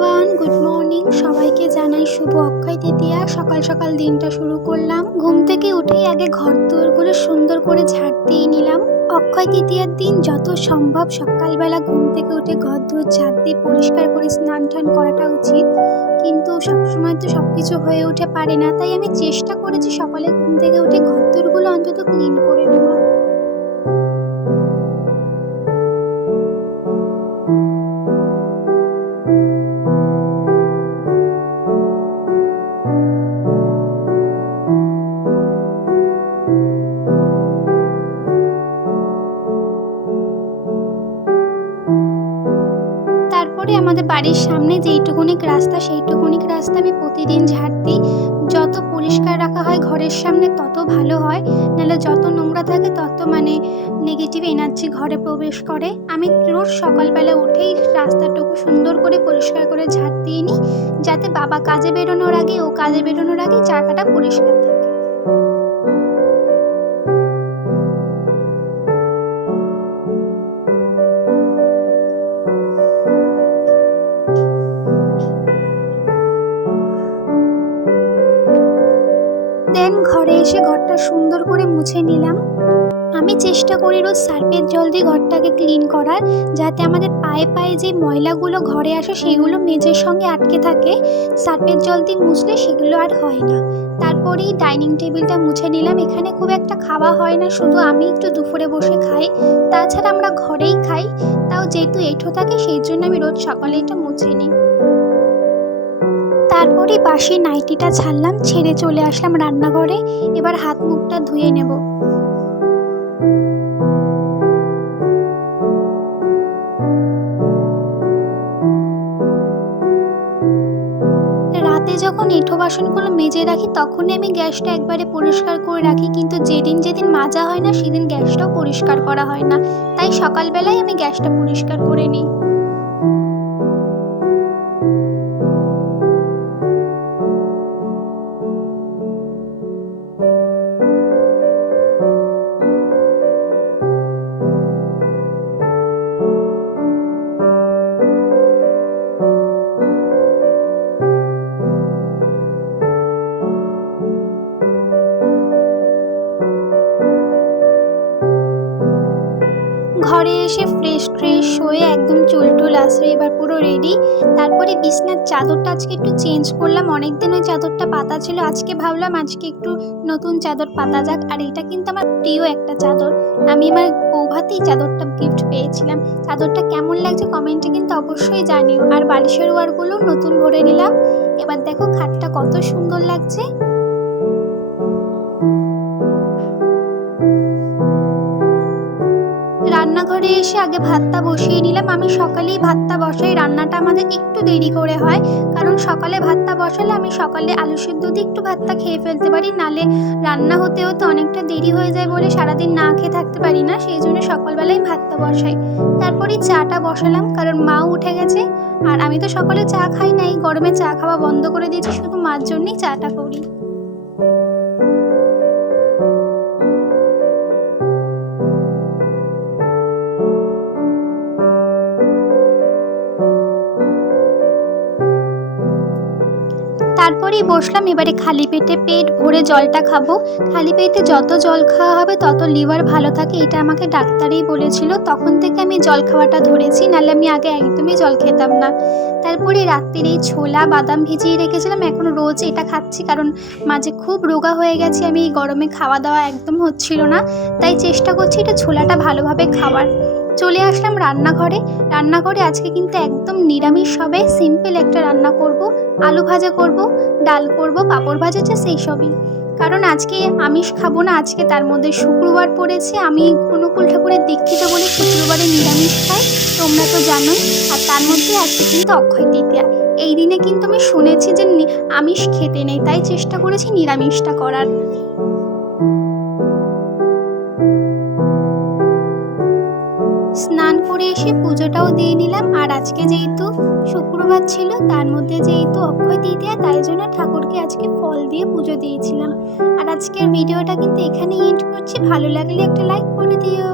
Everyone good morning সবাইকে জানাই শুভ অক্ষয় তৃতীয়া। সকাল সকাল দিনটা শুরু করলাম। ঘুম থেকে উঠেই আগে ঘর দোরগুলো সুন্দর করে ঝাড় দিয়ে নিলাম। অক্ষয় তৃতীয়ার দিন যত সম্ভব সকালবেলা ঘুম থেকে উঠে ঘর দোর ঝাঁট দিয়ে পরিষ্কার করে স্নান টান করাটা উচিত। কিন্তু সবসময় তো সব কিছু হয়ে উঠে পারে না। তাই আমি চেষ্টা করেছি সকালে ঘুম থেকে উঠে ঘর দোরগুলো অন্তত ক্লিন করে আমাদের বাড়ির সামনে যেইটুকুনিক রাস্তা, সেইটুকুনিক রাস্তা আমি প্রতিদিন ঝাড় দিই। যত পরিষ্কার রাখা হয় ঘরের সামনে, তত ভালো হয়। নাহলে যত নোংরা থাকে, তত মানে নেগেটিভ এনার্জি ঘরে প্রবেশ করে। আমি রোজ সকালবেলা উঠেই রাস্তাটুকু সুন্দর করে পরিষ্কার করে ঝাড় দিয়ে নিই, যাতে বাবা কাজে বেরোনোর আগে, ও কাজে বেরোনোর আগে জায়গাটা পরিষ্কার দেন ঘরে এসে ঘরটা সুন্দর করে মুছে নিলাম। আমি চেষ্টা করি রোজ সার্ফের জল দিয়ে ঘরটাকে ক্লিন করার, যাতে আমাদের পায়ে পায়ে যে ময়লাগুলো ঘরে আসে সেগুলো মেঝের সঙ্গে আটকে থাকে। সার্ফের জল দিয়ে মুছলে সেগুলো আর হয় না। তারপরেই ডাইনিং টেবিলটা মুছে নিলাম। এখানে খুব একটা খাওয়া হয় না, শুধু আমি একটু দুপুরে বসে খাই। তাছাড়া আমরা ঘরেই খাই। তাও যেহেতু এঁঠো থাকে, সেই জন্য আমি রোজ সকালে এটা মুছে নিই। তারপরে বাসি নাইটিটা ছাড়লাম, ছেড়ে চলে আসলাম রান্নাঘরে। এবার হাত মুখটা ধুয়ে নেব। রাতে যখন এঁঠো বাসনগুলো মেজে রাখি, তখনই আমি গ্যাসটা একবারে পরিষ্কার করে রাখি। কিন্তু যেদিন যেদিন মাজা হয় না, সেদিন গ্যাসটাও পরিষ্কার করা হয় না। তাই সকালবেলায় আমি গ্যাসটা পরিষ্কার করে নিই। ঘরে এসে ফ্রেশ ট্রেশ হয়ে একদম চুল টুল আসবে এবার পুরো রেডি তারপরে বিছনার চাদরটা আজকে একটু চেঞ্জ করলাম। অনেকদিন ওই চাদরটা পাতা ছিল। আজকে ভাবলাম আজকে একটু নতুন চাদর পাতা যাক। আর এটা কিন্তু আমার প্রিয় একটা চাদর। আমি আমার বৌভাতেই চাদরটা গিফট পেয়েছিলাম। চাদরটা কেমন লাগছে কমেন্টে কিন্তু অবশ্যই জানিও। আর বালিশের ওয়ারগুলো নতুন ভরে নিলাম। এবার দেখো খাটটা কত সুন্দর লাগছে। রান্নাঘরে এসে আগে ভাতটা বসিয়ে নিলাম। আমি সকালেই ভাতটা বসাই। রান্নাটা আমাদের একটু দেরি করে হয়, কারণ সকালে ভাতটা বসালে আমি সকালে আলু সিদ্ধ দিয়ে একটু ভাতটা খেয়ে ফেলতে পারি। নালে রান্না হতে হতে অনেকটা দেরি হয়ে যায় বলে সারাদিন না খেয়ে থাকতে পারি না, সেই জন্য সকালবেলায় ভাতটা বসাই। তারপরে চাটা বসালাম, কারণ মাও উঠে গেছে। আর আমি তো সকালে চা খাই নাই, গরমে চা খাওয়া বন্ধ করে দিয়েছি, শুধু মার জন্যই চাটা করি। তারপরেই বসলাম, এবারে খালি পেটে পেট ভরে জলটা খাব। খালি পেটে যত জল খাওয়া হবে, তত লিভার ভালো থাকে, এটা আমাকে ডাক্তারই বলেছিল। তখন থেকে আমি জল খাওয়াটা ধরেছি, নাহলে আমি আগে একদমই জল খেতাম না। তারপরে রাত্রির এই ছোলা বাদাম ভিজিয়ে রেখেছিলাম, এখন রোজ এটা খাচ্ছি, কারণ মাঝে খুব রোগা হয়ে গেছে, আমি এই গরমে খাওয়া দাওয়া একদম হচ্ছিল না। তাই চেষ্টা করছি এটা ছোলাটা ভালোভাবে খাওয়ার। চলে আসলাম রান্নাঘরে। রান্নাঘরে আজকে কিন্তু একদম নিরামিষ হবে। সিম্পল একটা রান্না করব, আলু ভাজা করব, ডাল করব, পাঁপড় ভাজাটা সেই সবই। কারণ আজকে আমিষ খাব না, আজকে তার মধ্যে শুক্রবার পড়েছে। আমি অনুকূল ঠাকুরের দীক্ষিত বলে শুক্রবারে নিরামিষ খাই, তোমরা তো জানোই। আর তার মধ্যে আজকে কিন্তু অক্ষয় তৃতীয়া। এই দিনে কিন্তু আমি শুনেছি যে আমিষ খেতে নেই, তাই চেষ্টা করেছি নিরামিষটা করার। স্নান করে এসে পুজোটাও দিয়ে নিলাম। আর আজকে যেহেতু শুক্রবার ছিল, তার মধ্যে যেহেতু অক্ষয় তৃতীয়া, তাই জন্য ঠাকুরকে আজকে ফল দিয়ে পুজো দিয়েছিলাম। আর আজকের ভিডিওটা কিন্তু এখানে এন্ড করছি। ভালো লাগলে একটা লাইক করে দিও।